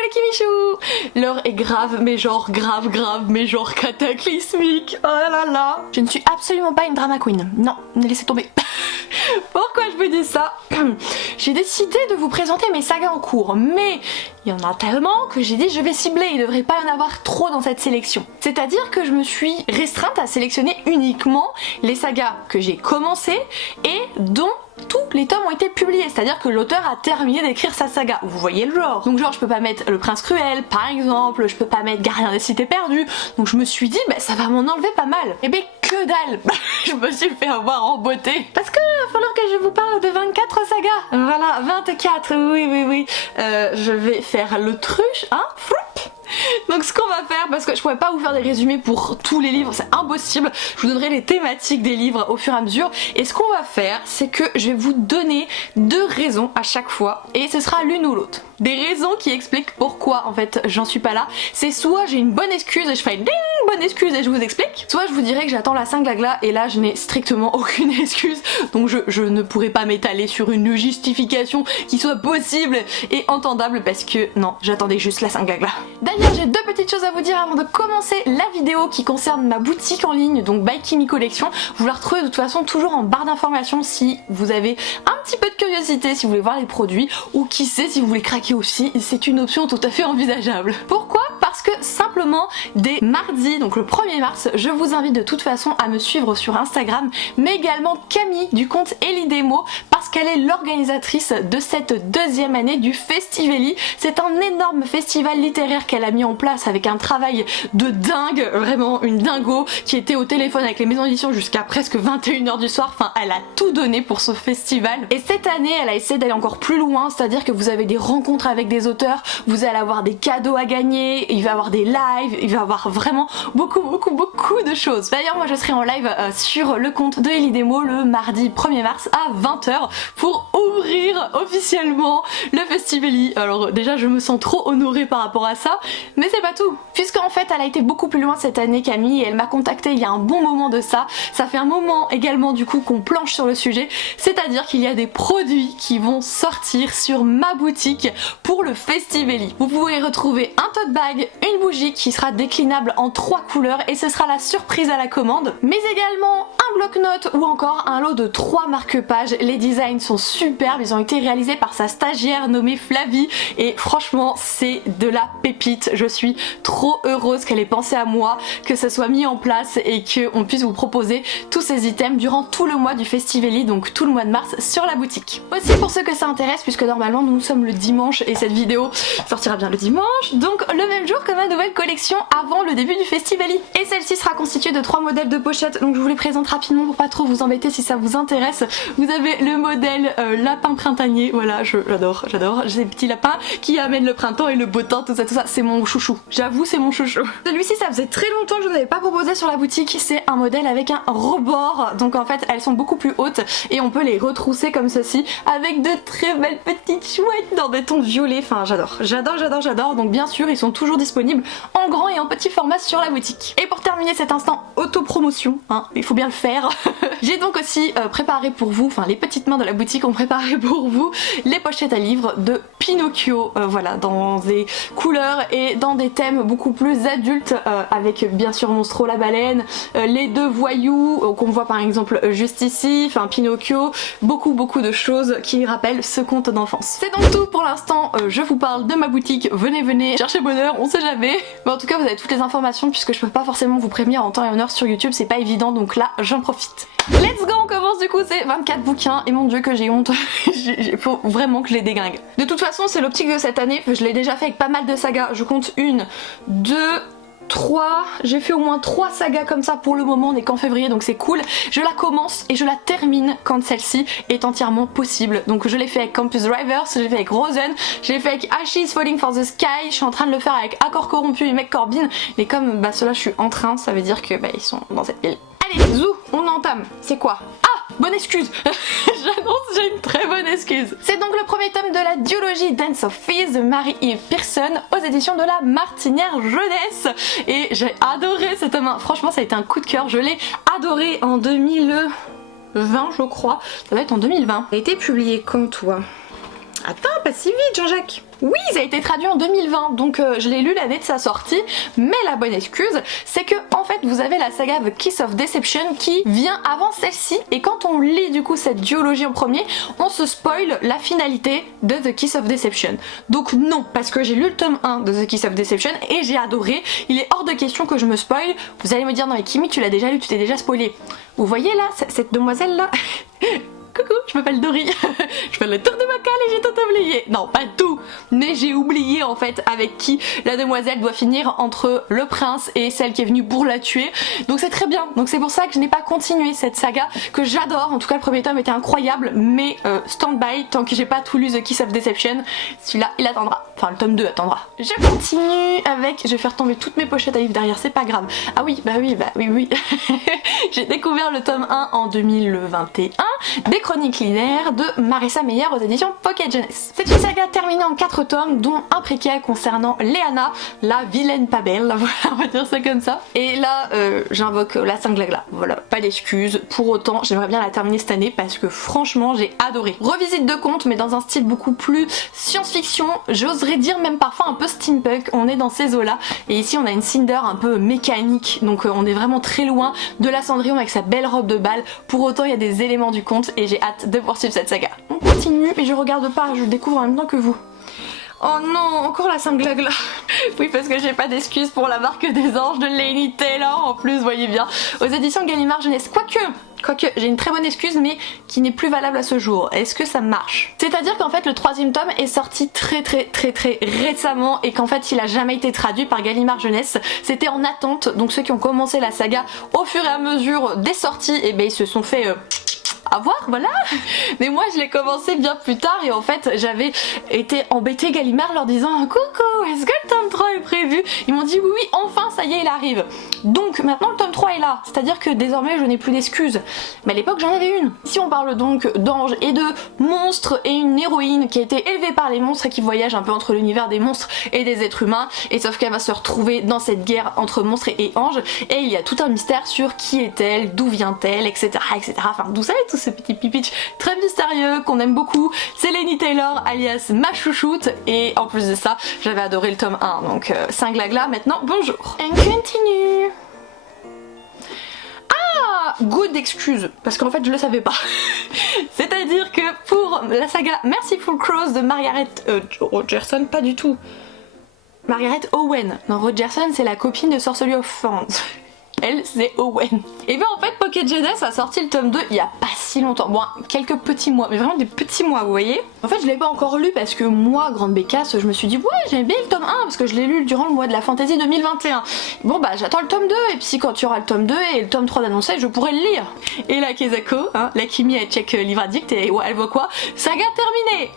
Coucou les Kimichou. L'heure est grave, mais genre grave, mais genre cataclysmique. Oh là là. Je ne suis absolument pas une drama queen. Non, ne laissez tomber. Pourquoi je vous dis ça? J'ai décidé de vous présenter mes sagas en cours, mais il y en a tellement que j'ai dit je vais cibler, il ne devrait pas y en avoir trop dans cette sélection. C'est-à-dire que je me suis restreinte à sélectionner uniquement les sagas que j'ai commencées et dont tous les tomes ont été publiés, c'est-à-dire que l'auteur a terminé d'écrire sa saga. Vous voyez le genre. Donc genre je peux pas mettre Le Prince Cruel par exemple, je peux pas mettre Gardien des Cités Perdues, donc je me suis dit bah ça va m'en enlever pas mal. Et ben que dalle. Je me suis fait avoir en beauté. Parce que va falloir que je vous parle de 24 sagas. Voilà, 24, oui. Je vais faire l'autruche, hein, floup. Donc ce qu'on va faire, parce que je pourrais pas vous faire des résumés pour tous les livres, c'est impossible, je vous donnerai les thématiques des livres au fur et à mesure, et ce qu'on va faire, c'est que je vais vous donner 2 raisons à chaque fois, et ce sera l'une ou l'autre. Des raisons qui expliquent pourquoi en fait j'en suis pas là, c'est soit j'ai une bonne excuse et je ferai ding, bonne excuse et je vous explique, soit je vous dirai que j'attends la 5 glagla et là je n'ai strictement aucune excuse, donc je ne pourrai pas m'étaler sur une justification qui soit possible et entendable parce que non, j'attendais juste la 5 glagla. D'ailleurs j'ai 2 petites choses à vous dire avant de commencer la vidéo qui concerne ma boutique en ligne, donc By Kimi Collection. Vous la retrouvez de toute façon toujours en barre d'informations si vous avez un petit peu de curiosité, si vous voulez voir les produits, ou qui sait si vous voulez craquer aussi, c'est une option tout à fait envisageable. Pourquoi? Parce que simplement dès mardi, donc le 1er mars, je vous invite de toute façon à me suivre sur Instagram, mais également Camille du compte Elidemo, parce qu'elle est l'organisatrice de cette 2e année du Festivali. C'est un énorme festival littéraire qu'elle a mis en place avec un travail de dingue, vraiment une dingo, qui était au téléphone avec les maisons d'édition jusqu'à presque 21h du soir, enfin elle a tout donné pour ce festival. Et cette année elle a essayé d'aller encore plus loin, c'est-à-dire que vous avez des rencontres avec des auteurs, vous allez avoir des cadeaux à gagner, il va y avoir des lives, il va y avoir vraiment beaucoup de choses. D'ailleurs moi je serai en live sur le compte de Elidemo le mardi 1er mars à 20h pour ouvrir officiellement le Festivali. Alors déjà je me sens trop honorée par rapport à ça, mais c'est pas tout, puisqu'en fait elle a été beaucoup plus loin cette année Camille, et elle m'a contactée il y a un bon moment de ça. Ça fait un moment également du coup qu'on planche sur le sujet, c'est-à-dire qu'il y a des produits qui vont sortir sur ma boutique pour le Festivali. Vous pourrez retrouver un tote bag, une bougie qui sera déclinable en 3 couleurs et ce sera la surprise à la commande, mais également un bloc-notes ou encore un lot de 3 marque-pages. Les designs sont superbes, ils ont été réalisés par sa stagiaire nommée Flavie et franchement c'est de la pépite. Je suis trop heureuse qu'elle ait pensé à moi, que ça soit mis en place et qu'on puisse vous proposer tous ces items durant tout le mois du Festivali, donc tout le mois de mars sur la boutique. Aussi pour ceux que ça intéresse, puisque normalement nous sommes le dimanche et cette vidéo sortira bien le dimanche, donc le même jour que ma nouvelle collection avant le début du Festivali. Et celle-ci sera constituée de 3 modèles de pochettes, donc je vous les présente rapidement pour pas trop vous embêter si ça vous intéresse. Vous avez le modèle lapin printanier, voilà, j'adore, ces petits lapins qui amènent le printemps et le beau temps, tout ça, c'est mon chouchou. J'avoue c'est mon chouchou. Celui-ci ça faisait très longtemps que je ne l'avais pas proposé sur la boutique, c'est un modèle avec un rebord, donc en fait elles sont beaucoup plus hautes et on peut les retrousser comme ceci avec de très belles petites chouettes dans des tons violets, enfin j'adore, donc bien sûr ils sont toujours disponibles en grand et en petit format sur la boutique. Et pour terminer cet instant auto-promotion, hein, il faut bien le faire, j'ai donc aussi préparé pour vous, enfin les petites mains de la boutique ont préparé pour vous les pochettes à livres de Pinocchio, voilà, dans des couleurs et dans des thèmes beaucoup plus adultes, avec bien sûr Monstro la baleine, les 2 voyous qu'on voit par exemple juste ici, enfin Pinocchio, beaucoup de choses qui rappellent ce conte d'enfance. C'est donc tout pour l'instant, je vous parle de ma boutique, venez chercher bonheur, on sait jamais, mais en tout cas vous avez toutes les informations puisque je peux pas forcément vous prévenir en temps et en heure sur YouTube, c'est pas évident, donc là j'en profite. Let's go, on commence du coup, c'est 24 bouquins et mon dieu que j'ai honte, il faut vraiment que je les déglingue. De toute façon c'est l'optique de cette année, je l'ai déjà fait avec pas mal de sagas, je compte 1, 2, 3, j'ai fait au moins 3 sagas comme ça pour le moment, on est qu'en février donc c'est cool. Je la commence et je la termine quand celle-ci est entièrement possible. Donc je l'ai fait avec Campus Drivers, je l'ai fait avec Rosen, je l'ai fait avec Ashes Falling for the Sky, je suis en train de le faire avec Accord Corrompu et Mec Corbin, mais comme bah ceux-là je suis en train, ça veut dire que bah ils sont dans cette ville. Allez, zou, on entame, c'est quoi? Ah, bonne excuse. J'annonce, j'ai une très bonne excuse. C'est donc le premier tome de la duologie Dance of Fears de Marie-Eve Pearson aux éditions de la Martinière Jeunesse. Et j'ai adoré ce tome 1, franchement ça a été un coup de cœur, je l'ai adoré en 2020 je crois, ça doit être en 2020. Ça a été publié quand toi? Attends, pas si vite Jean-Jacques. Oui, ça a été traduit en 2020, donc je l'ai lu l'année de sa sortie, mais la bonne excuse, c'est que en fait vous avez la saga The Kiss of Deception qui vient avant celle-ci, et quand on lit du coup cette duologie en premier, on se spoil la finalité de The Kiss of Deception. Donc non, parce que j'ai lu le tome 1 de The Kiss of Deception et j'ai adoré, il est hors de question que je me spoil. Vous allez me dire non mais Kimi, tu l'as déjà lu, tu t'es déjà spoilé. Vous voyez là, cette demoiselle là coucou, je m'appelle Dory, je fais le tour de ma cale et j'ai tout oublié. Non, pas tout, mais j'ai oublié en fait avec qui la demoiselle doit finir entre le prince et celle qui est venue pour la tuer. Donc c'est très bien, donc c'est pour ça que je n'ai pas continué cette saga que j'adore. En tout cas le premier tome était incroyable, mais stand by, tant que j'ai pas tout lu The Kiss of Deception, celui-là il attendra. Enfin le tome 2 attendra. Je continue avec, je vais faire tomber toutes mes pochettes à livres derrière, c'est pas grave. Ah oui, bah oui. J'ai découvert le tome 1 en 2021 des Chroniques linéaires de Marissa Meyer aux éditions Pocket Jeunesse. C'est une saga terminée en 4 tomes, dont un préquel concernant Léana, la vilaine pas belle, voilà, on va dire ça comme ça. Et là, j'invoque la Sanglagla, voilà, pas d'excuses. Pour autant, j'aimerais bien la terminer cette année parce que franchement, j'ai adoré. Revisite de contes, mais dans un style beaucoup plus science-fiction, j'oserais dire même parfois un peu steampunk, on est dans ces eaux-là. Et ici, on a une Cinder un peu mécanique, donc on est vraiment très loin de la Cendrillon avec sa belle robe de bal. Pour autant, il y a des éléments du conte et j'ai hâte de poursuivre cette saga. On continue, mais je regarde pas, je découvre en même temps que vous. Oh non, encore la Sanglagla. Oui, parce que j'ai pas d'excuses pour la marque des anges de Laini Taylor en plus, voyez bien. Aux éditions Gallimard Jeunesse. Quoique, j'ai une très bonne excuse, mais qui n'est plus valable à ce jour. Est-ce que ça marche? C'est-à-dire qu'en fait, le 3e tome est sorti très récemment et qu'en fait, il a jamais été traduit par Gallimard Jeunesse. C'était en attente, donc ceux qui ont commencé la saga au fur et à mesure des sorties, et ben ils se sont fait... à voir, voilà. Mais moi je l'ai commencé bien plus tard et en fait j'avais été embêtée Gallimard leur disant coucou, est-ce que le tome 3 est prévu? Ils m'ont dit oui, enfin ça y est, il arrive. Donc maintenant le tome 3 est là, c'est-à-dire que désormais je n'ai plus d'excuses. Mais à l'époque j'en avais une. Si on parle donc d'anges et de monstres et une héroïne qui a été élevée par les monstres et qui voyage un peu entre l'univers des monstres et des êtres humains, et sauf qu'elle va se retrouver dans cette guerre entre monstres et anges, et il y a tout un mystère sur qui est-elle, d'où vient-elle, etc. Enfin vous savez, tout ce petit pipitch très mystérieux qu'on aime beaucoup. C'est Laini Taylor alias ma chouchoute, et en plus de ça j'avais adoré le tome 1, donc Sanglagla maintenant bonjour. And continue. Ah, good excuse, parce qu'en fait je le savais pas. C'est-à-dire que pour la saga Merciful Crows de Margaret Rogerson, pas du tout. Margaret Owen. Non, Rogerson c'est la copine de Sorcery of Thorns. Elle, c'est Owen. Et bien en fait, Pocket Jeunesse a sorti le tome 2 il y a pas si longtemps. Bon, quelques petits mois, mais vraiment des petits mois, vous voyez. En fait, je l'ai pas encore lu parce que moi, grande bécasse, je me suis dit ouais, j'aime bien le tome 1 parce que je l'ai lu durant le mois de la fantasy 2021. Bon bah, j'attends le tome 2 et puis quand il y aura le tome 2 et le tome 3 d'annoncé, je pourrai le lire. Et la Kezako, hein, la Kimi, elle check livre addict et ouais, elle voit quoi? Saga terminée.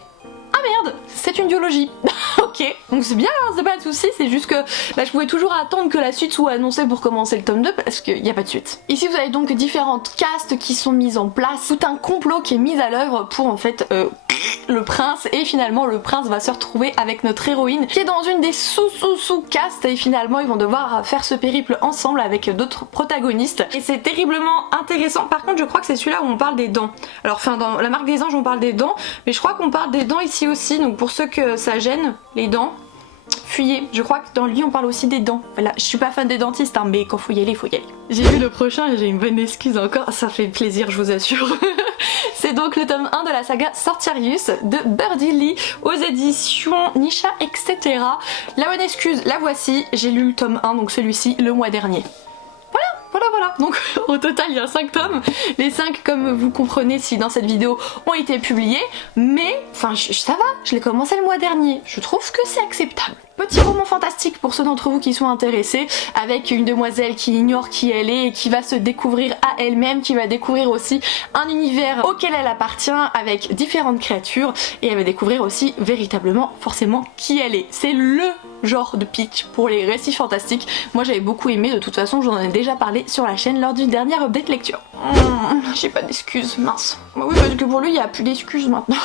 Ah merde, c'est une duologie. Ok, donc c'est bien, hein, c'est pas de soucis, c'est juste que bah, je pouvais toujours attendre que la suite soit annoncée pour commencer le tome 2 parce qu'il n'y a pas de suite. Ici vous avez donc différentes castes qui sont mises en place, tout un complot qui est mis à l'œuvre pour en fait le prince, et finalement le prince va se retrouver avec notre héroïne qui est dans une des sous-castes, et finalement ils vont devoir faire ce périple ensemble avec d'autres protagonistes et c'est terriblement intéressant. Par contre je crois que c'est celui-là où on parle des dents. Alors enfin dans la marque des anges on parle des dents, mais je crois qu'on parle des dents ici aussi, donc pour ceux que ça gêne, les dents, fuyez. Je crois que dans lui on parle aussi des dents. Voilà, je suis pas fan des dentistes hein, mais quand faut y aller, faut y aller. J'ai vu le prochain et j'ai une bonne excuse encore, ça fait plaisir je vous assure. C'est donc le tome 1 de la saga Sortirius de Birdie Lee aux éditions Nisha, etc. La bonne excuse, la voici, j'ai lu le tome 1, donc celui-ci, le mois dernier. Voilà, donc au total il y a 5 tomes, les 5 comme vous comprenez si dans cette vidéo ont été publiés, mais enfin ça va, je l'ai commencé le mois dernier, je trouve que c'est acceptable. Petit roman fantastique pour ceux d'entre vous qui sont intéressés, avec une demoiselle qui ignore qui elle est et qui va se découvrir à elle-même, qui va découvrir aussi un univers auquel elle appartient avec différentes créatures, et elle va découvrir aussi véritablement forcément qui elle est. C'est le genre de pitch pour les récits fantastiques. Moi j'avais beaucoup aimé, de toute façon j'en ai déjà parlé sur la chaîne lors du dernier update lecture. J'ai pas d'excuses, mince. Bah oui parce que pour lui il n'y a plus d'excuses maintenant.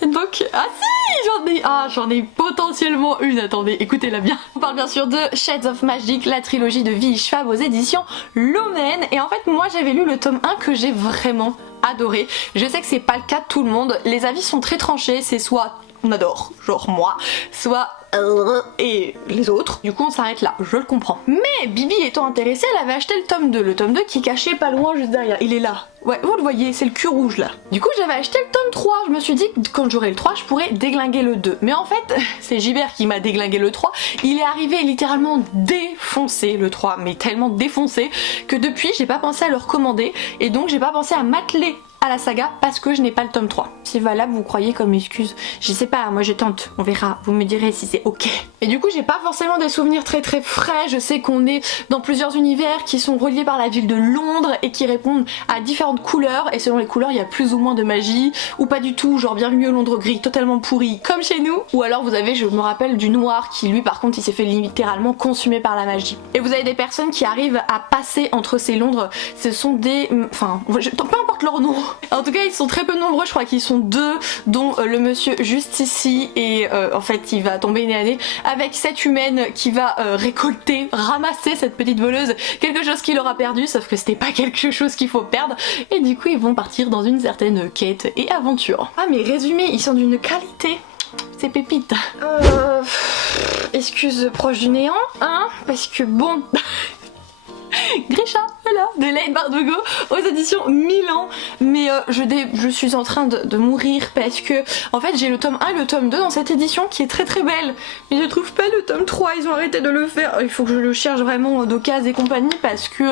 Donc, ah si, j'en ai potentiellement une, attendez, écoutez-la bien. On parle bien sûr de Shades of Magic, la trilogie de V.E. Schwab aux éditions Lumen, et en fait moi j'avais lu le tome 1 que j'ai vraiment adoré. Je sais que c'est pas le cas de tout le monde, les avis sont très tranchés, c'est soit on adore, genre moi, soit et les autres. Du coup on s'arrête là, je le comprends. Mais Bibi étant intéressée, elle avait acheté le tome 2 qui est caché pas loin juste derrière. Il est là. Ouais, vous le voyez, c'est le cul rouge là. Du coup j'avais acheté le tome 3, je me suis dit que quand j'aurai le 3 je pourrais déglinguer le 2. Mais en fait c'est Gibert qui m'a déglingué le 3. Il est arrivé littéralement défoncé le 3, mais tellement défoncé que depuis j'ai pas pensé à le recommander et donc j'ai pas pensé à m'atteler à la saga parce que je n'ai pas le tome 3. C'est valable, vous croyez comme excuse? Je sais pas, moi je tente, on verra, vous me direz si c'est ok. Et du coup j'ai pas forcément des souvenirs très frais, je sais qu'on est dans plusieurs univers qui sont reliés par la ville de Londres et qui répondent à différentes couleurs et selon les couleurs il y a plus ou moins de magie ou pas du tout, genre bienvenue au Londres gris totalement pourri comme chez nous, ou alors vous avez, je me rappelle du noir qui lui par contre il s'est fait littéralement consumer par la magie. Et vous avez des personnes qui arrivent à passer entre ces Londres, ce sont des... enfin, peu importe leur nom. En tout cas ils sont très peu nombreux, je crois qu'ils sont 2, dont le monsieur juste ici et en fait il va tomber nez à nez avec cette humaine qui va récolter, ramasser cette petite voleuse, quelque chose qu'il aura perdu sauf que c'était pas quelque chose qu'il faut perdre et du coup ils vont partir dans une certaine quête et aventure. Ah mes résumés ils sont d'une qualité, c'est pépite. Excuse proche du néant, hein, parce que bon... Grisha, voilà, de Leigh Bardugo aux éditions Milan. Mais je suis en train de mourir parce que en fait j'ai le tome 1 et le tome 2 dans cette édition qui est très belle. Mais je trouve pas le tome 3, ils ont arrêté de le faire. Il faut que je le cherche vraiment d'occasion et compagnie parce que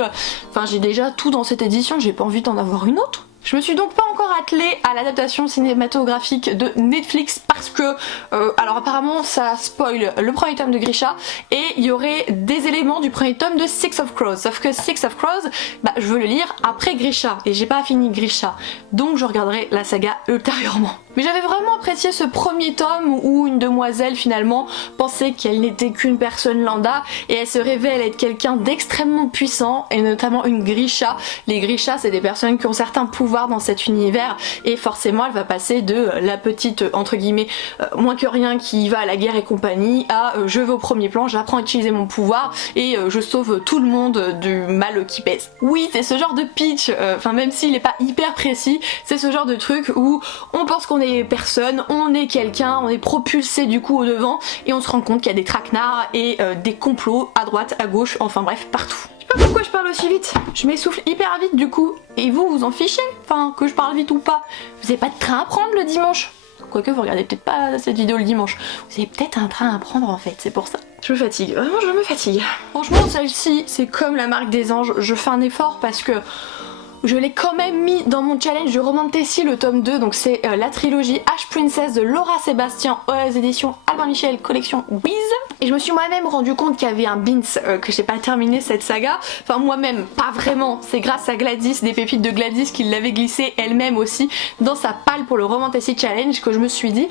enfin j'ai déjà tout dans cette édition, j'ai pas envie d'en avoir une autre. Je me suis donc pas encore attelée à l'adaptation cinématographique de Netflix parce que, alors apparemment ça spoil le premier tome de Grisha et il y aurait des éléments du premier tome de Six of Crows. Sauf que Six of Crows, bah je veux le lire après Grisha et j'ai pas fini Grisha. Donc je regarderai la saga ultérieurement. Mais j'avais vraiment apprécié ce premier tome où une demoiselle finalement pensait qu'elle n'était qu'une personne lambda et elle se révèle être quelqu'un d'extrêmement puissant et notamment une Grisha. Les Grishas c'est des personnes qui ont certains pouvoirs dans cet univers et forcément elle va passer de la petite entre guillemets moins que rien qui va à la guerre et compagnie à je vais au premier plan, j'apprends à utiliser mon pouvoir et je sauve tout le monde du mal qui pèse. Oui c'est ce genre de pitch, enfin même s'il est pas hyper précis, c'est ce genre de truc où on pense qu'on est personne, on est quelqu'un, on est propulsé du coup au devant et on se rend compte qu'il y a des traquenards et des complots à droite, à gauche, enfin bref partout. Je sais pas pourquoi je parle aussi vite, je m'essouffle hyper vite du coup et vous vous en fichez, enfin que je parle vite ou pas. Vous avez pas de train à prendre le dimanche? Quoique vous regardez peut-être pas cette vidéo le dimanche, vous avez peut-être un train à prendre en fait, c'est pour ça. Je me fatigue, vraiment je me fatigue. Franchement celle-ci c'est comme la marque des anges, je fais un effort parce que je l'ai quand même mis dans mon challenge de Roman Tessie, le tome 2, donc c'est la trilogie Ash Princess de Laura Sébastien aux éditions Albin Michel, collection Wiz. Et je me suis moi-même rendu compte qu'il y avait un Beans que j'ai pas terminé cette saga. Enfin moi-même, pas vraiment, c'est grâce à Gladys, des pépites de Gladys qui l'avait glissé elle-même aussi dans sa palle pour le Roman Tessie Challenge que je me suis dit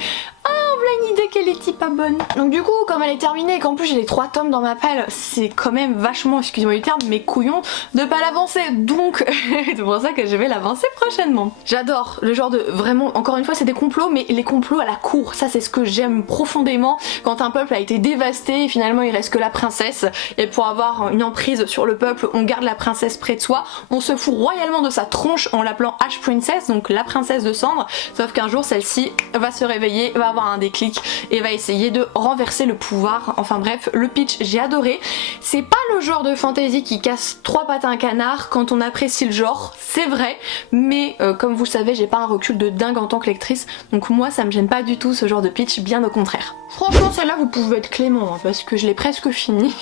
ah voilà une idée qu'elle était pas bonne. Donc du coup comme elle est terminée et qu'en plus j'ai les 3 tomes dans ma palle, c'est quand même vachement, excusez-moi du terme, mais couillon de pas l'avancer. Donc c'est pour ça que je vais l'avancer prochainement. J'adore le genre de, vraiment, encore une fois c'est des complots, mais les complots à la cour, ça c'est ce que j'aime profondément. Quand un peuple a été dévasté et finalement il reste que la princesse, et pour avoir une emprise sur le peuple on garde la princesse près de soi, on se fout royalement de sa tronche en l'appelant Ash Princess, donc la princesse de cendre, sauf qu'un jour celle-ci va se réveiller, va avoir un déclic et va essayer de renverser le pouvoir. Enfin bref, le pitch j'ai adoré. C'est pas le genre de fantasy qui casse 3 pattes à un canard quand on apprécie le genre, c'est vrai, mais comme vous savez j'ai pas un recul de dingue en tant que lectrice, donc moi ça me gêne pas du tout ce genre de pitch, bien au contraire. Franchement celle-là vous pouvez être clément hein, parce que je l'ai presque fini.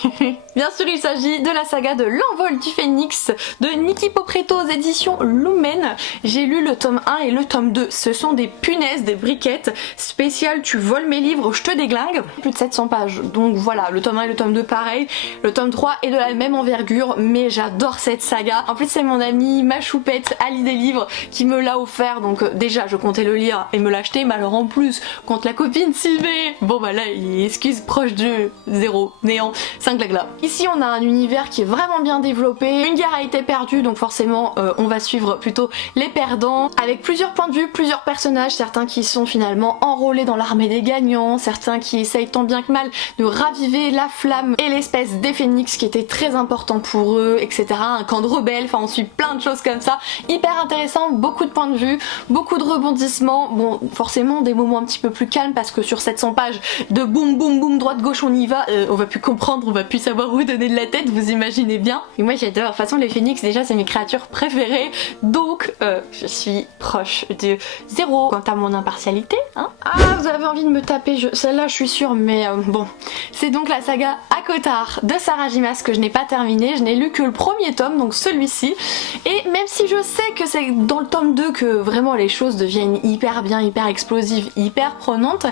Bien sûr il s'agit de la saga de l'envol du phénix de Niki Popretto aux éditions Lumen. J'ai lu le tome 1 et le tome 2, ce sont des punaises, des briquettes spéciales tu voles mes livres, je te déglingue. Plus de 700 pages, donc voilà, le tome 1 et le tome 2 pareil, le tome 3 est de la même envergure, mais j'adore cette saga. En plus c'est mon amie, ma choupette, Ali des livres, qui me l'a offert, donc déjà je comptais le lire et me l'acheter, mais alors en plus, quand la copine s'y met, bon voilà, excuse proche de 0, néant, 5 glagla. Ici on a un univers qui est vraiment bien développé, une guerre a été perdue donc forcément on va suivre plutôt les perdants, avec plusieurs points de vue, plusieurs personnages, certains qui sont finalement enrôlés dans l'armée des gagnants, certains qui essayent tant bien que mal de raviver la flamme et l'espèce des phénix qui était très important pour eux, etc. Un camp de rebelles, enfin on suit plein de choses comme ça, hyper intéressant, beaucoup de points de vue, beaucoup de rebondissements, bon forcément des moments un petit peu plus calmes parce que sur 700 pages de boum boum boum droite gauche on y va, on va plus comprendre, on va plus savoir où donner de la tête, vous imaginez bien. Et moi j'adore, de toute façon les phénix déjà c'est mes créatures préférées, donc je suis proche de 0 quant à mon impartialité, hein. Ah vous avez envie de me taper, celle-là je suis sûre, mais bon. C'est donc la saga ACOTAR de Sarah J. Maas que je n'ai pas terminée, je n'ai lu que le premier tome, donc celui-ci, et même si je sais que c'est dans le tome 2 que vraiment les choses deviennent hyper bien, hyper explosives, hyper prenantes,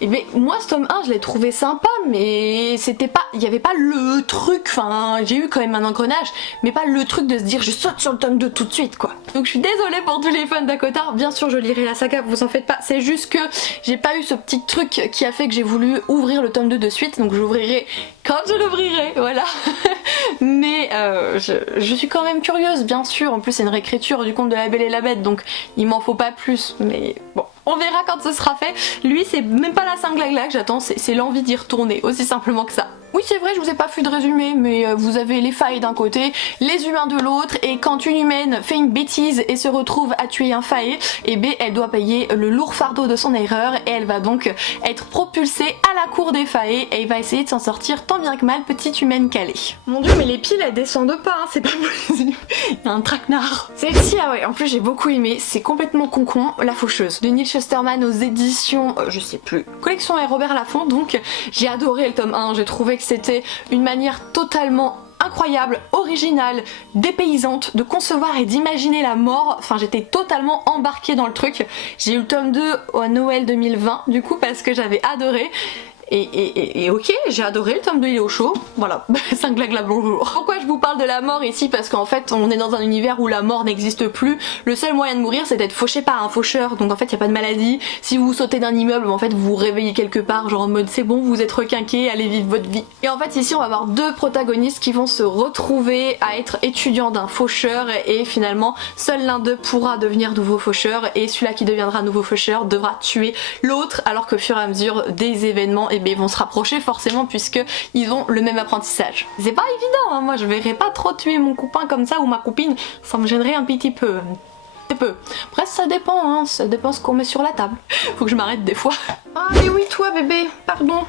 et bien moi ce tome 1 je l'ai trouvé sympa, mais c'était pas, il n'y avait pas le truc, enfin j'ai eu quand même un engrenage, mais pas le truc de se dire je saute sur le tome 2 tout de suite quoi. Donc je suis désolée pour tous les fans d'ACOTAR, bien sûr je lirai la saga, vous en faites pas, c'est juste que j'ai pas eu ce petit truc qui a fait que j'ai voulu ouvrir le tome 2 de suite, donc j'ouvrirai quand je l'ouvrirai, voilà. Mais je suis quand même curieuse, bien sûr, en plus c'est une réécriture du conte de la Belle et la Bête, donc il m'en faut pas plus, mais bon. On verra quand ce sera fait. Lui c'est même pas la 5 glagla que j'attends, c'est l'envie d'y retourner, aussi simplement que ça. Oui c'est vrai, je vous ai pas fait de résumé, mais vous avez les failles d'un côté, les humains de l'autre, et quand une humaine fait une bêtise et se retrouve à tuer un faillé, et bien elle doit payer le lourd fardeau de son erreur, et elle va donc être propulsée à la cour des faillés, et elle va essayer de s'en sortir tant bien que mal, petite humaine calée. Mon dieu mais les piles elles descendent pas, hein, c'est pas possible. Il y a un traquenard. Celle-ci, ah ouais, en plus j'ai beaucoup aimé, c'est complètement concon, La Faucheuse, de Neil Shusterman aux éditions, je sais plus, Collection et Robert Laffont, donc j'ai adoré le tome 1, j'ai trouvé que c'était une manière totalement incroyable, originale, dépaysante de concevoir et d'imaginer la mort, enfin j'étais totalement embarquée dans le truc. J'ai eu le tome 2 au Noël 2020 du coup parce que j'avais adoré. Et ok, j'ai adoré, le tome 2 il est au chaud, voilà, 5 glagla bonjour. Pourquoi je vous parle de la mort ici? Parce qu'en fait on est dans un univers où la mort n'existe plus, le seul moyen de mourir c'est d'être fauché par un faucheur, donc en fait il n'y a pas de maladie, si vous sautez d'un immeuble en fait vous vous réveillez quelque part, genre en mode c'est bon vous êtes requinqué, allez vivre votre vie. Et en fait ici on va avoir deux protagonistes qui vont se retrouver à être étudiants d'un faucheur et finalement seul l'un d'eux pourra devenir nouveau faucheur et celui-là qui deviendra nouveau faucheur devra tuer l'autre alors qu'au fur et à mesure des événements ils vont se rapprocher forcément puisque ils ont le même apprentissage. C'est pas évident, hein, moi je verrais pas trop tuer mon copain comme ça ou ma copine, ça me gênerait un petit peu. Peu. Après ça dépend, hein, ça dépend ce qu'on met sur la table. Faut que je m'arrête des fois. Ah mais oui toi bébé, pardon.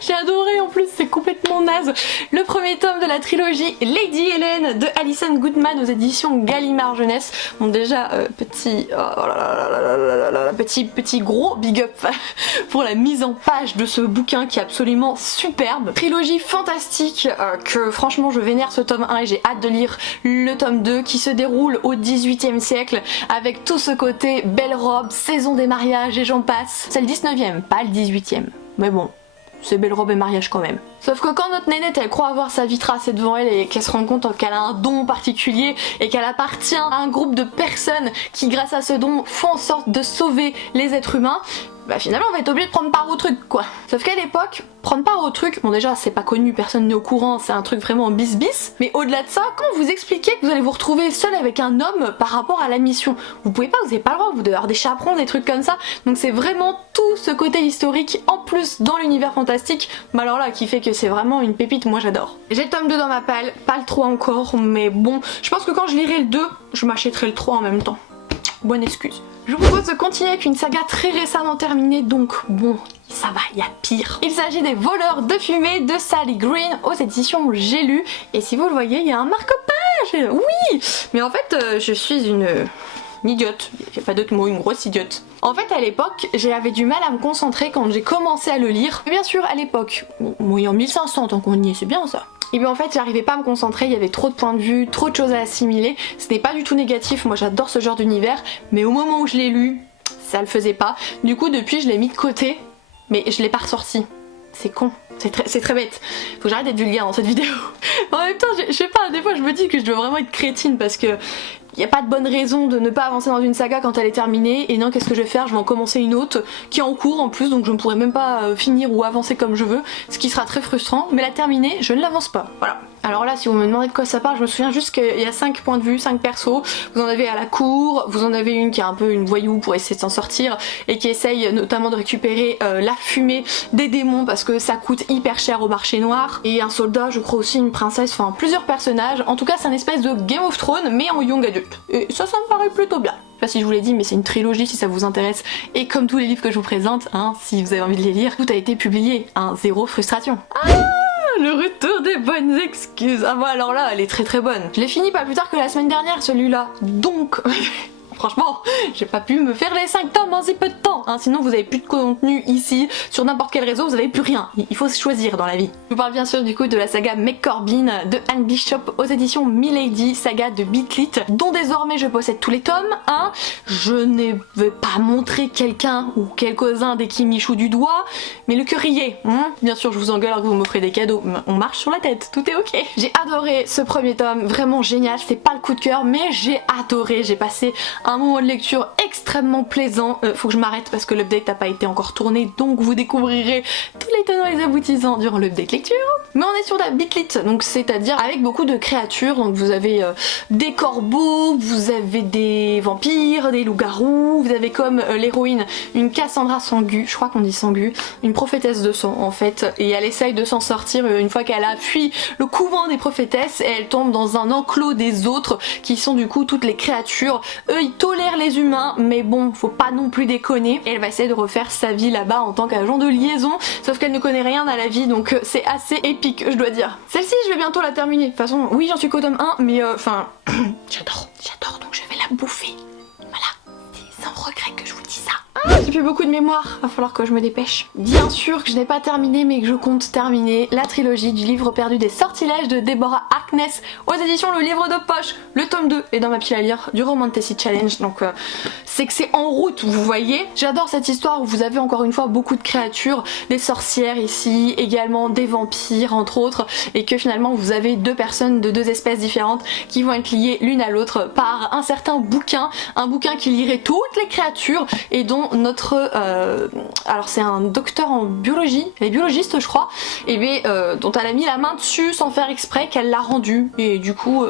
J'ai adoré en plus, c'est complètement naze. Le premier tome de la trilogie Lady Helen de Alison Goodman aux éditions Gallimard Jeunesse. Bon déjà petit gros big up pour la mise en page de ce bouquin qui est absolument superbe. Trilogie fantastique que franchement je vénère ce tome 1 et j'ai hâte de lire le tome 2 qui se déroule au 18e siècle avec tout ce côté belle robe, saison des mariages et j'en passe. C'est le 19e, pas le 18e. Mais bon. C'est belle robe et mariage quand même. Sauf que quand notre nénette elle croit avoir sa vie tracée devant elle et qu'elle se rend compte qu'elle a un don particulier et qu'elle appartient à un groupe de personnes qui grâce à ce don font en sorte de sauver les êtres humains, bah finalement on va être obligé de prendre part au truc quoi. Sauf qu'à l'époque, prendre part au truc, bon déjà c'est pas connu, personne n'est au courant, c'est un truc vraiment bis, mais au-delà de ça, quand vous expliquez que vous allez vous retrouver seul avec un homme par rapport à la mission, vous pouvez pas, vous avez pas le droit, vous devez avoir des chaperons, des trucs comme ça, donc c'est vraiment tout ce côté historique en plus dans l'univers fantastique, mais alors là qui fait que c'est vraiment une pépite, moi j'adore. J'ai le tome 2 dans ma palle, pas le 3 encore, mais bon, je pense que quand je lirai le 2, je m'achèterai le 3 en même temps. Bonne excuse. Je vous propose de continuer avec une saga très récemment terminée, donc bon, ça va, il y a pire. Il s'agit des Voleurs de fumée de Sally Green aux éditions J'ai lu, et si vous le voyez, il y a un marque-page. Oui, mais en fait, je suis une idiote, il n'y a pas d'autre mot, une grosse idiote. En fait à l'époque j'avais du mal à me concentrer quand j'ai commencé à le lire. Et bien sûr à l'époque, bon, en 1500 tant qu'on y est, c'est bien ça. Et bien en fait j'arrivais pas à me concentrer, il y avait trop de points de vue, trop de choses à assimiler. Ce n'est pas du tout négatif, moi j'adore ce genre d'univers, mais au moment où je l'ai lu, ça le faisait pas. Du coup depuis je l'ai mis de côté, mais je l'ai pas ressorti. C'est con. C'est très bête. Faut que j'arrête d'être vulgaire dans cette vidéo. En même temps, je sais pas, des fois je me dis que je dois vraiment être crétine parce que y a pas de bonne raison de ne pas avancer dans une saga quand elle est terminée, et non, qu'est-ce que je vais faire? Je vais en commencer une autre qui est en cours en plus, donc je ne pourrai même pas finir ou avancer comme je veux, ce qui sera très frustrant, mais la terminer, je ne l'avance pas, voilà. Alors là, si vous me demandez de quoi ça parle, je me souviens juste qu'il y a 5 points de vue, 5 persos. Vous en avez à la cour, vous en avez une qui est un peu une voyou pour essayer de s'en sortir et qui essaye notamment de récupérer la fumée des démons parce que ça coûte hyper cher au marché noir. Et un soldat, je crois aussi une princesse, enfin plusieurs personnages. En tout cas, c'est un espèce de Game of Thrones mais en young adulte. Et ça me paraît plutôt bien. Je sais pas si je vous l'ai dit, mais c'est une trilogie si ça vous intéresse. Et comme tous les livres que je vous présente, hein, si vous avez envie de les lire, tout a été publié. Hein, zéro frustration. Le retour des bonnes excuses. Ah bon, alors là, elle est très très bonne. Je l'ai fini pas plus tard que la semaine dernière, celui-là. Donc... Franchement, j'ai pas pu me faire les 5 tomes en si peu de temps, hein. Sinon vous avez plus de contenu ici, sur n'importe quel réseau, vous avez plus rien. Il faut se choisir dans la vie. Je vous parle bien sûr du coup de la saga McCorbin de Anne Bishop aux éditions Milady, saga de Beatlit, dont désormais je possède tous les tomes, hein. Je ne vais pas montrer quelqu'un ou quelques-uns des qui michou du doigt, mais le cœur y est, hein. Bien sûr je vous engueule alors que vous m'offrez des cadeaux, on marche sur la tête, tout est ok. J'ai adoré ce premier tome, vraiment génial, c'est pas le coup de cœur, mais j'ai adoré, j'ai passé un moment de lecture extrêmement plaisant. Faut que je m'arrête parce que l'update n'a pas été encore tourné, donc vous découvrirez tous les tenants et les aboutissants durant l'update lecture. Mais on est sur la Beatlit, donc c'est-à-dire avec beaucoup de créatures, donc vous avez des corbeaux, vous avez des vampires, des loups-garous, vous avez comme l'héroïne une Cassandra Sangu, je crois qu'on dit Sangu, une prophétesse de sang en fait, et elle essaye de s'en sortir une fois qu'elle a fui le couvent des prophétesses et elle tombe dans un enclos des autres qui sont du coup toutes les créatures. Eux ils tolère les humains, mais bon, faut pas non plus déconner. Et elle va essayer de refaire sa vie là-bas en tant qu'agent de liaison, sauf qu'elle ne connaît rien à la vie, donc c'est assez épique, je dois dire. Celle-ci, je vais bientôt la terminer. De toute façon, oui, j'en suis qu'au tome 1, mais enfin, j'adore, donc je vais la bouffer. Voilà, c'est sans regret que je vous dis ça. Ah, j'ai plus beaucoup de mémoire, va falloir que je me dépêche. Bien sûr que je n'ai pas terminé, mais que je compte terminer la trilogie du livre perdu des sortilèges de Deborah Harkness aux éditions Le Livre de Poche. Le tome 2 est dans ma pile à lire du Romantasy Challenge, donc c'est que c'est en route, vous voyez. J'adore cette histoire où vous avez encore une fois beaucoup de créatures, des sorcières ici, également des vampires entre autres, et que finalement vous avez deux personnes de deux espèces différentes qui vont être liées l'une à l'autre par un certain bouquin, un bouquin qui lirait toutes les créatures et dont notre alors c'est un docteur en biologie, elle est biologiste je crois, et bien dont elle a mis la main dessus sans faire exprès, qu'elle l'a rendu, et du coup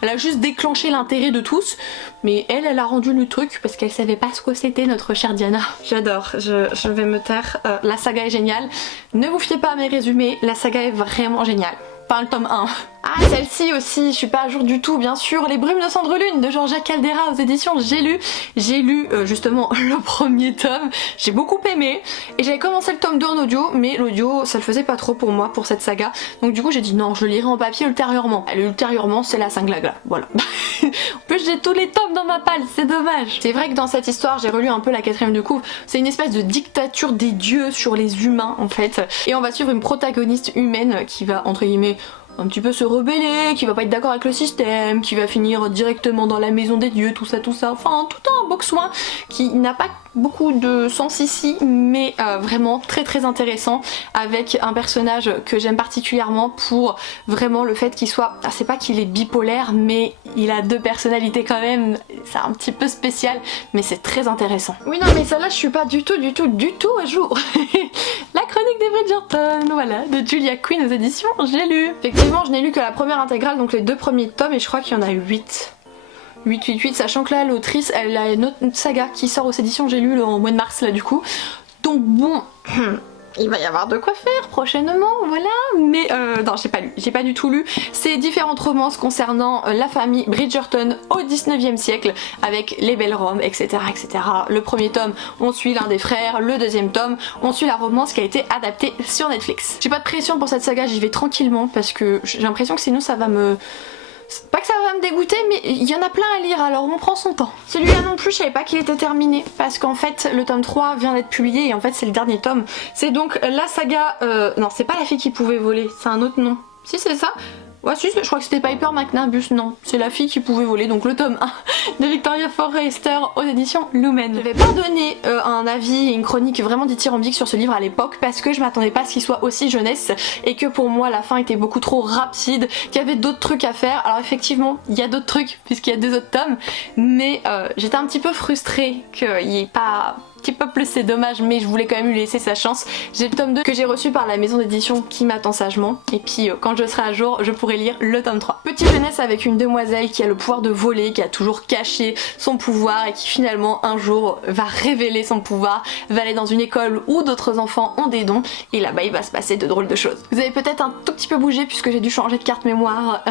elle a juste déclenché l'intérêt de tous, mais elle a rendu le truc parce qu'elle savait pas ce que c'était, notre chère Diana. J'adore, je vais me taire, la saga est géniale, ne vous fiez pas à mes résumés, la saga est vraiment géniale. Pas le tome 1. Ah, celle-ci aussi, je suis pas à jour du tout, bien sûr, Les Brumes de Cendre-Lune de Georgia Caldera aux éditions J'ai lu justement le premier tome, j'ai beaucoup aimé, et j'avais commencé le tome 2 en audio, mais l'audio ça le faisait pas trop pour moi, pour cette saga, donc du coup j'ai dit non, je le lirai en papier ultérieurement. Et ultérieurement c'est la cinglagla, voilà. En plus j'ai tous les tomes dans ma palle, c'est dommage. C'est vrai que dans cette histoire, j'ai relu un peu la 4ème de couve, c'est une espèce de dictature des dieux sur les humains en fait, et on va suivre une protagoniste humaine qui va entre guillemets un petit peu se rebeller, qui va pas être d'accord avec le système, qui va finir directement dans la maison des dieux, tout ça, enfin tout un box soin qui n'a pas beaucoup de sens ici, mais vraiment très très intéressant, avec un personnage que j'aime particulièrement pour vraiment le fait qu'il soit, c'est pas qu'il est bipolaire, mais il a deux personnalités quand même, c'est un petit peu spécial, mais c'est très intéressant. Oui non mais celle-là je suis pas du tout à jour. La chronique des Bridgerton, voilà, de Julia Quinn aux éditions J'ai lu. Effectivement je n'ai lu que la première intégrale, donc les 2 premiers tomes, et je crois qu'il y en a 8, sachant que là l'autrice elle a une autre saga qui sort aux éditions J'ai lu en mois de mars là du coup, donc bon il va y avoir de quoi faire prochainement, voilà, mais non j'ai pas du tout lu, c'est différentes romances concernant la famille Bridgerton au 19e siècle avec les belles Roms, etc. Le premier tome on suit l'un des frères, le deuxième tome on suit la romance qui a été adaptée sur Netflix. J'ai pas de pression pour cette saga, j'y vais tranquillement parce que j'ai l'impression que sinon ça va me... Pas que ça va me dégoûter, mais il y en a plein à lire, alors on prend son temps. Celui-là non plus, je savais pas qu'il était terminé, parce qu'en fait le tome 3 vient d'être publié et en fait c'est le dernier tome. C'est donc la saga... non, c'est pas La fille qui pouvait voler, c'est un autre nom. Si c'est ça. Ouais, si, je crois que c'était Piper McNabus, non, c'est la fille qui pouvait voler, donc le tome 1 de Victoria Forrester aux éditions Lumen. Je vais pas donner un avis et une chronique vraiment dithyrambique sur ce livre à l'époque parce que je m'attendais pas à ce qu'il soit aussi jeunesse et que pour moi la fin était beaucoup trop rapide, qu'il y avait d'autres trucs à faire. Alors effectivement, il y a d'autres trucs puisqu'il y a 2 autres tomes, mais j'étais un petit peu frustrée qu'il n'y ait pas... Peuple, c'est dommage, mais je voulais quand même lui laisser sa chance. J'ai le tome 2 que j'ai reçu par la maison d'édition qui m'attend sagement, et puis quand je serai à jour je pourrai lire le tome 3. Petite jeunesse avec une demoiselle qui a le pouvoir de voler, qui a toujours caché son pouvoir et qui finalement un jour va révéler son pouvoir, va aller dans une école où d'autres enfants ont des dons et là-bas il va se passer de drôles de choses. Vous avez peut-être un tout petit peu bougé puisque j'ai dû changer de carte mémoire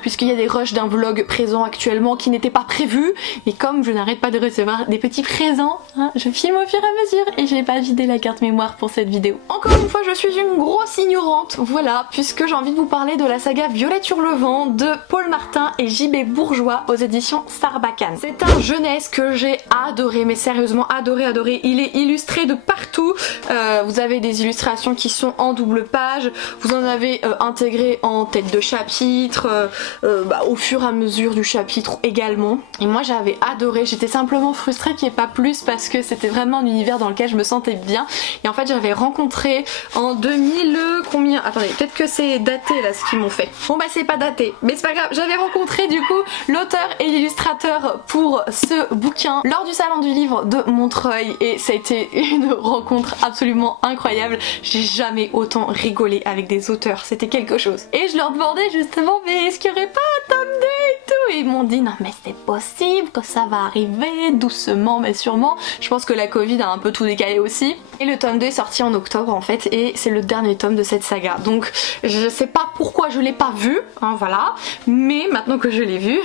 puisqu'il y a des rushs d'un vlog présent actuellement qui n'étaient pas prévus, et comme je n'arrête pas de recevoir des petits présents, hein, je filme au fur et à mesure et je n'ai pas vidé la carte mémoire pour cette vidéo. Encore une fois, je suis une grosse ignorante, voilà, puisque j'ai envie de vous parler de la saga Violette sur le vent de Paul Martin et JB Bourgeois aux éditions Sarbacane. C'est un jeunesse que j'ai adoré, mais sérieusement adoré. Il est illustré de partout. Vous avez des illustrations qui sont en double page, vous en avez intégré en tête de chapitre, au fur et à mesure du chapitre également. Et moi j'avais adoré, j'étais simplement frustrée qu'il n'y ait pas plus parce que c'était vraiment un univers dans lequel je me sentais bien. Et en fait j'avais rencontré en 2000 combien, attendez, peut-être que c'est daté là ce qu'ils m'ont fait. Bon bah c'est pas daté, mais c'est pas grave, j'avais rencontré du coup l'auteur et l'illustrateur pour ce bouquin lors du salon du livre de Montreuil et ça a été une rencontre absolument incroyable. J'ai jamais autant rigolé avec des auteurs, c'était quelque chose. Et je leur demandais justement mais est-ce qu'il y aurait pas un tome 2 et tout, et ils m'ont dit non mais c'est possible que ça va arriver doucement mais sûrement. Je pense que la Covid a un peu tout décalé aussi. Et le tome 2 est sorti en octobre en fait et c'est le dernier tome de cette saga. Donc je sais pas pourquoi je l'ai pas vu, hein, voilà. Mais maintenant que je l'ai vu,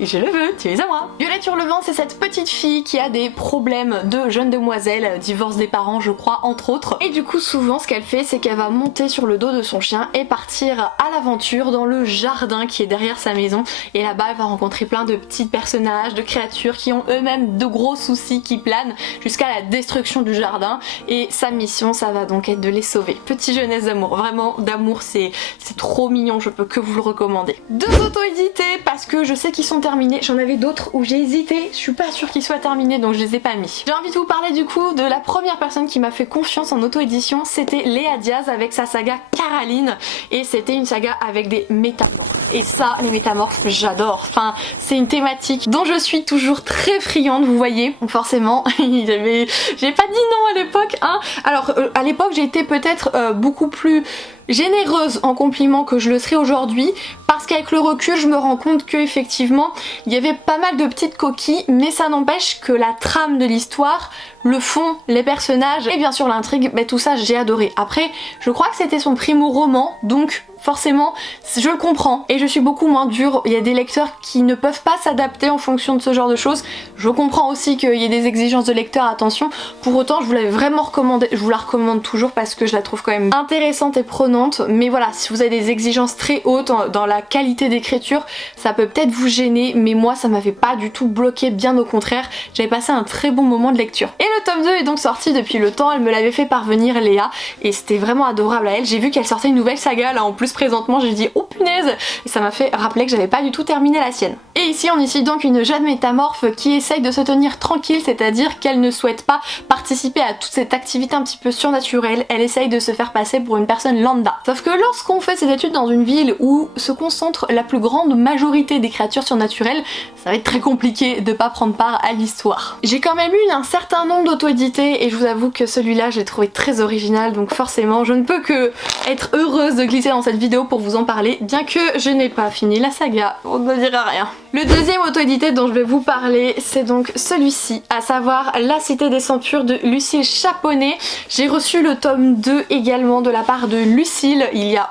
je le veux, tu es à moi. Violette sur le vent, c'est cette petite fille qui a des problèmes de jeune demoiselle, divorce des parents je crois entre autres. Et du coup souvent ce qu'elle fait c'est qu'elle va monter sur le dos de son chien et partir à l'aventure dans le jardin qui est derrière sa maison. Et là-bas elle va rencontrer plein de petits personnages, de créatures qui ont eux-mêmes de gros soucis qui planent jusqu'à la destruction du jardin et sa mission ça va donc être de les sauver. Petite jeunesse d'amour, vraiment d'amour, c'est trop mignon, je peux que vous le recommander. 2 auto-édités parce que je sais qu'ils sont terminés, j'en avais d'autres où j'ai hésité, je suis pas sûre qu'ils soient terminés donc je les ai pas mis. J'ai envie de vous parler du coup de la première personne qui m'a fait confiance en auto-édition, c'était Léa Diaz avec sa saga Caraline et c'était une saga avec des métamorphes. Et ça, les métamorphes, j'adore, enfin c'est une thématique dont je suis toujours très friande, vous voyez, donc forcément j'ai pas dit non à l'époque, hein. Alors à l'époque j'ai été peut-être beaucoup plus généreuse en compliments que je le serai aujourd'hui parce qu'avec le recul je me rends compte que effectivement il y avait pas mal de petites coquilles, mais ça n'empêche que la trame de l'histoire, le fond, les personnages et bien sûr l'intrigue, mais tout ça j'ai adoré. Après je crois que c'était son primo roman donc forcément je le comprends et je suis beaucoup moins dure. Il y a des lecteurs qui ne peuvent pas s'adapter en fonction de ce genre de choses. Je comprends aussi qu'il y ait des exigences de lecteur, attention. Pour autant je vous l'avais vraiment recommandé, je vous la recommande toujours parce que je la trouve quand même intéressante et prenante. Mais voilà, si vous avez des exigences très hautes dans la qualité d'écriture, ça peut peut-être vous gêner, mais moi ça m'avait pas du tout bloqué, bien au contraire. J'avais passé un très bon moment de lecture. Et le tome 2 est donc sorti depuis le temps, elle me l'avait fait parvenir Léa et c'était vraiment adorable à elle. J'ai vu qu'elle sortait une nouvelle saga là en plus présentement, j'ai dit oh punaise, et ça m'a fait rappeler que j'avais pas du tout terminé la sienne. Et ici on y suit donc une jeune métamorphe qui essaye de se tenir tranquille, c'est-à-dire qu'elle ne souhaite pas participer à toute cette activité un petit peu surnaturelle, elle essaye de se faire passer pour une personne lambda. Sauf que lorsqu'on fait ses études dans une ville où se concentre la plus grande majorité des créatures surnaturelles, ça va être très compliqué de pas prendre part à l'histoire. J'ai quand même eu un certain nombre d'auto-édités et je vous avoue que celui-là j'ai trouvé très original, donc forcément je ne peux que être heureuse de glisser dans cette vidéo pour vous en parler, bien que je n'ai pas fini la saga, on ne dira rien. Le deuxième auto-édité dont je vais vous parler, c'est donc celui-ci, à savoir La Cité des Centaures de Lucille Chaponnet. J'ai reçu le tome 2 également de la part de Lucille, il y a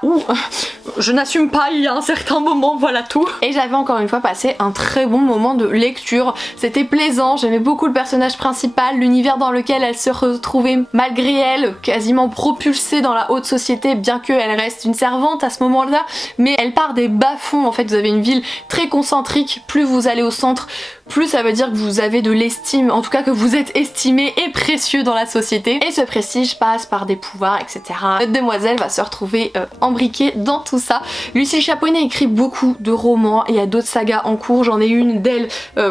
je n'assume pas, il y a un certain moment, voilà tout. Et j'avais encore une fois passé un très bon moment de lecture, c'était plaisant, j'aimais beaucoup le personnage principal, l'univers dans lequel elle se retrouvait malgré elle, quasiment propulsée dans la haute société, bien qu'elle reste une servante à ce moment-là, mais elle part des bas-fonds. En fait vous avez une ville très concentrique, plus vous allez au centre, plus ça veut dire que vous avez de l'estime, en tout cas que vous êtes estimé et précieux dans la société, et ce prestige passe par des pouvoirs, etc. Cette demoiselle va se retrouver retrouver embriquée dans tout ça. Lucie Chaponnet écrit beaucoup de romans, il y a d'autres sagas en cours, j'en ai une d'elle,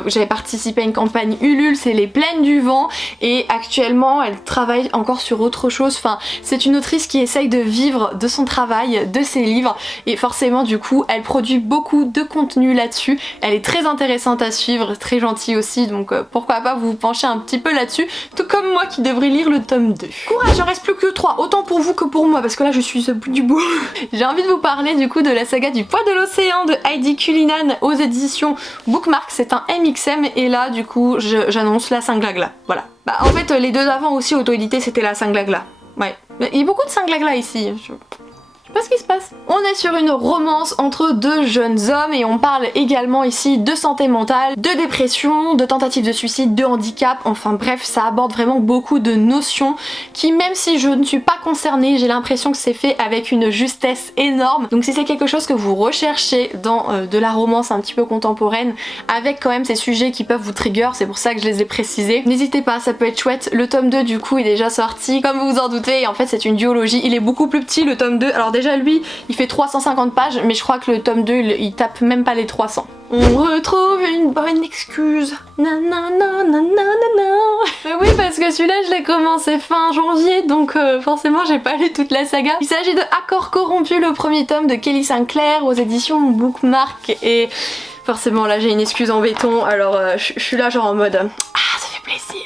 j'avais participé à une campagne Ulule, c'est Les Plaines du Vent, et actuellement elle travaille encore sur autre chose. Enfin, c'est une autrice qui essaye de vivre de son travail, de ses livres, et forcément du coup elle produit beaucoup de contenu là-dessus. Elle est très intéressante à suivre, très gentille aussi, donc pourquoi pas vous pencher un petit peu là-dessus, tout comme moi qui devrais lire le tome 2. Courage, il en reste plus que 3, autant pour vous que pour moi, parce que là je suis au bout du bout. J'ai envie de vous parler du coup de la saga du poids de l'océan de Heidi Cullinan aux éditions Bookmark. C'est un MXM et là du coup j'annonce la Saint-Glagla, voilà. Bah en fait les deux d'avant aussi auto-édités c'était la Saint-Glagla, ouais. Il y a beaucoup de Saint-Glagla ici. Je sais pas ce qui se passe. On est sur une romance entre deux jeunes hommes et on parle également ici de santé mentale, de dépression, de tentative de suicide, de handicap, enfin bref, ça aborde vraiment beaucoup de notions qui, même si je ne suis pas concernée, j'ai l'impression que c'est fait avec une justesse énorme. Donc si c'est quelque chose que vous recherchez dans de la romance un petit peu contemporaine, avec quand même ces sujets qui peuvent vous trigger, c'est pour ça que je les ai précisés, n'hésitez pas, ça peut être chouette. Le tome 2 du coup est déjà sorti, comme vous vous en doutez, et en fait c'est une duologie, il est beaucoup plus petit le tome 2, alors déjà lui il fait 350 pages mais je crois que le tome 2 il tape même pas les 300. On retrouve une bonne excuse. Nanana, nanana. Mais oui, parce que celui-là je l'ai commencé fin janvier, donc forcément j'ai pas lu toute la saga. Il s'agit de Accord corrompu, le premier tome de Kelly Sinclair aux éditions Bookmark, et forcément là j'ai une excuse en béton, alors je suis là genre en mode ah ça fait plaisir.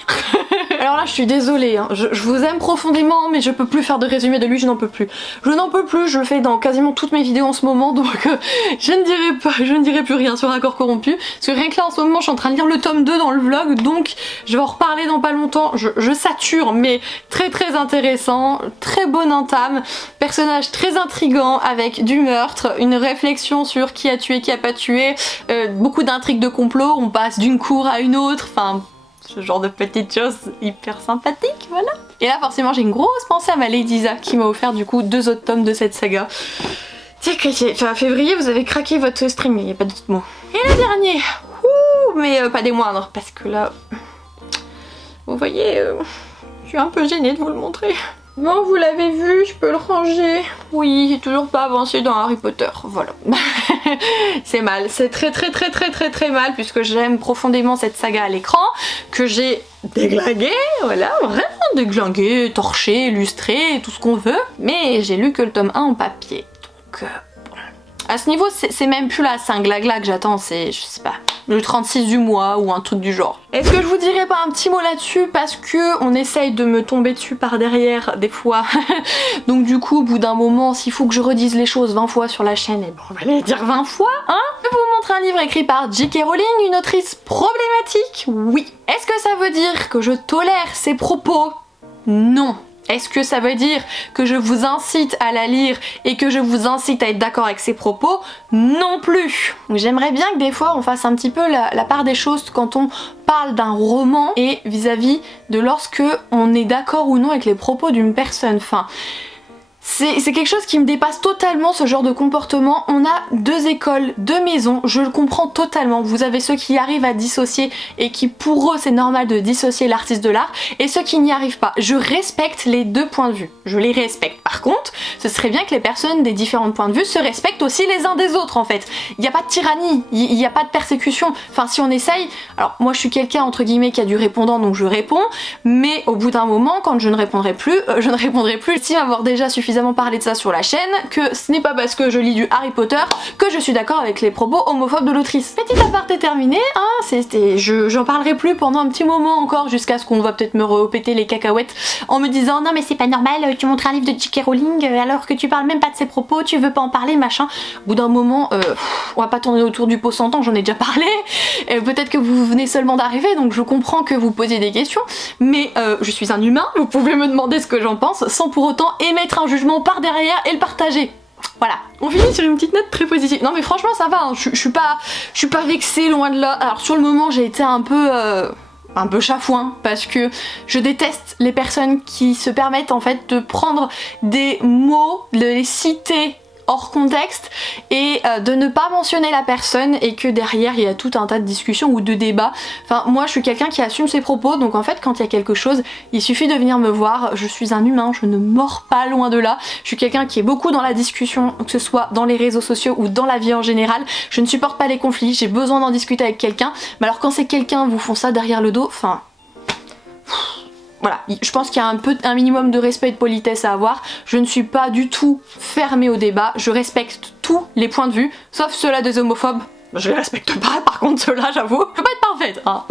Alors là je suis désolée, hein. Je vous aime profondément mais je peux plus faire de résumé de lui, je n'en peux plus. Je n'en peux plus, je le fais dans quasiment toutes mes vidéos en ce moment, donc je ne dirai plus rien sur Accord corrompu. Parce que rien que là en ce moment je suis en train de lire le tome 2 dans le vlog, donc je vais en reparler dans pas longtemps. Je sature, mais très très intéressant, très bonne entame, personnage très intriguant avec du meurtre, une réflexion sur qui a tué, qui a pas tué, beaucoup d'intrigues de complot, on passe d'une cour à une autre, enfin ce genre de petites choses hyper sympathiques, voilà. Et là forcément j'ai une grosse pensée à ma Ladyza qui m'a offert du coup 2 autres tomes de cette saga. Tiens, enfin février vous avez craqué votre stream, il n'y a pas d'autre mot. Et le dernier, mais pas des moindres, parce que là, vous voyez, je suis un peu gênée de vous le montrer. Bon, vous l'avez vu, je peux le ranger. Oui, j'ai toujours pas avancé dans Harry Potter, voilà. C'est mal, c'est très mal, puisque j'aime profondément cette saga à l'écran, que j'ai déglingué, voilà, vraiment déglingué, torché, illustré, tout ce qu'on veut. Mais j'ai lu que le tome 1 en papier, donc à ce niveau, c'est même plus la Saint-Glagla que j'attends, c'est, je sais pas, le 36 du mois ou un truc du genre. Est-ce que je vous dirais pas un petit mot là-dessus, parce que on essaye de me tomber dessus par derrière des fois. Donc du coup, au bout d'un moment, s'il faut que je redise les choses 20 fois sur la chaîne, et bon, on va les dire 20 fois, hein. Je vais vous montrer un livre écrit par J.K. Rowling, une autrice problématique, oui. Est-ce que ça veut dire que je tolère ses propos? Non. Est-ce que ça veut dire que je vous incite à la lire et que je vous incite à être d'accord avec ses propos? Non plus. J'aimerais bien que des fois on fasse un petit peu la part des choses quand on parle d'un roman et vis-à-vis de lorsque on est d'accord ou non avec les propos d'une personne. Enfin, c'est quelque chose qui me dépasse totalement, ce genre de comportement. On a 2 écoles, 2 maisons, je le comprends totalement. Vous avez ceux qui arrivent à dissocier et qui pour eux c'est normal de dissocier l'artiste de l'art, et ceux qui n'y arrivent pas. Je respecte les 2 points de vue, je les respecte. Par contre, ce serait bien que les personnes des différents points de vue se respectent aussi les uns des autres en fait. Il n'y a pas de tyrannie, il n'y a pas de persécution. Enfin si on essaye, alors moi je suis quelqu'un entre guillemets qui a du répondant donc je réponds, mais au bout d'un moment quand je ne répondrai plus, je ne répondrai plus. Si avoir déjà suffisamment parler de ça sur la chaîne, que ce n'est pas parce que je lis du Harry Potter que je suis d'accord avec les propos homophobes de l'autrice. Petit aparté terminé, hein, j'en parlerai plus pendant un petit moment encore, jusqu'à ce qu'on va peut-être me repéter les cacahuètes en me disant non mais c'est pas normal, tu montres un livre de J.K. Rowling alors que tu parles même pas de ses propos, tu veux pas en parler, machin. Au bout d'un moment, on va pas tourner autour du pot sans temps, j'en ai déjà parlé. Peut-être que vous venez seulement d'arriver, donc je comprends que vous posiez des questions, mais je suis un humain, vous pouvez me demander ce que j'en pense sans pour autant émettre un jugement par derrière et le partager. Voilà, on finit sur une petite note très positive. Non mais franchement ça va, hein. je suis pas vexée, loin de là. Alors sur le moment j'ai été un peu chafouin parce que je déteste les personnes qui se permettent en fait de prendre des mots, de les citer hors contexte et de ne pas mentionner la personne et que derrière il y a tout un tas de discussions ou de débats. Enfin moi je suis quelqu'un qui assume ses propos, donc en fait quand il y a quelque chose il suffit de venir me voir, je suis un humain, je ne mords pas, loin de là. Je suis quelqu'un qui est beaucoup dans la discussion, que ce soit dans les réseaux sociaux ou dans la vie en général. Je ne supporte pas les conflits, j'ai besoin d'en discuter avec quelqu'un, mais alors quand c'est quelqu'un vous font ça derrière le dos, enfin... Voilà, je pense qu'il y a un minimum de respect et de politesse à avoir. Je ne suis pas du tout fermée au débat, je respecte tous les points de vue, sauf ceux-là des homophobes. Je les respecte pas, par contre ceux-là j'avoue. Je peux pas être parfaite, hein.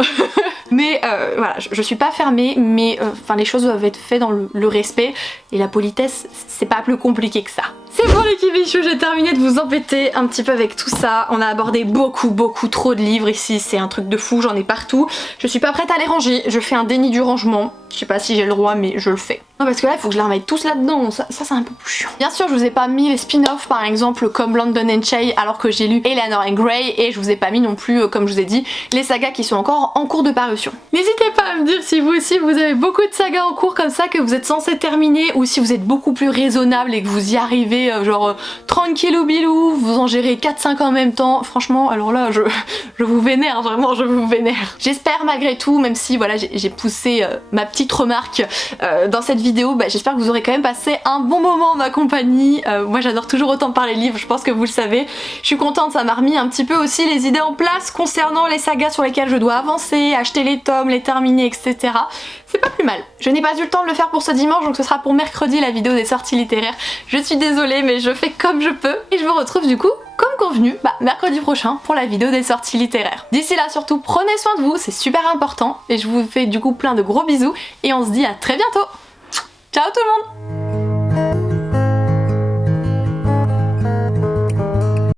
Mais voilà, je suis pas fermée, mais les choses doivent être faites dans le respect, et la politesse, c'est pas plus compliqué que ça. C'est bon les kibichous, j'ai terminé de vous embêter un petit peu avec tout ça. On a abordé beaucoup trop de livres ici, c'est un truc de fou, j'en ai partout. Je suis pas prête à les ranger, je fais un déni du rangement. Je sais pas si j'ai le droit mais je le fais. Non parce que là il faut que je les remette tous là-dedans, ça c'est un peu plus chiant. Bien sûr je vous ai pas mis les spin-offs par exemple comme London and Shay alors que j'ai lu Eleanor and Gray, et je vous ai pas mis non plus comme je vous ai dit les sagas qui sont encore en cours de parution. N'hésitez pas à me dire si vous aussi vous avez beaucoup de sagas en cours comme ça que vous êtes censé terminer, ou si vous êtes beaucoup plus raisonnable et que vous y arrivez genre tranquillou bilou, vous en gérez 4-5 en même temps. Franchement alors là je vous vénère, vraiment je vous vénère. J'espère malgré tout, même si voilà j'ai poussé ma petite remarque dans cette vidéo, j'espère que vous aurez quand même passé un bon moment en ma compagnie. Moi j'adore toujours autant parler livres, je pense que vous le savez. Je suis contente, ça m'a remis un petit peu aussi les idées en place concernant les sagas sur lesquelles je dois avancer, acheter les tomes, les terminer, etc. C'est pas plus mal. Je n'ai pas eu le temps de le faire pour ce dimanche, donc ce sera pour mercredi la vidéo des sorties littéraires. Je suis désolée mais je fais comme je peux, et je vous retrouve du coup comme convenu mercredi prochain pour la vidéo des sorties littéraires. D'ici là surtout prenez soin de vous, c'est super important, et je vous fais du coup plein de gros bisous et on se dit à très bientôt. Ciao tout le monde!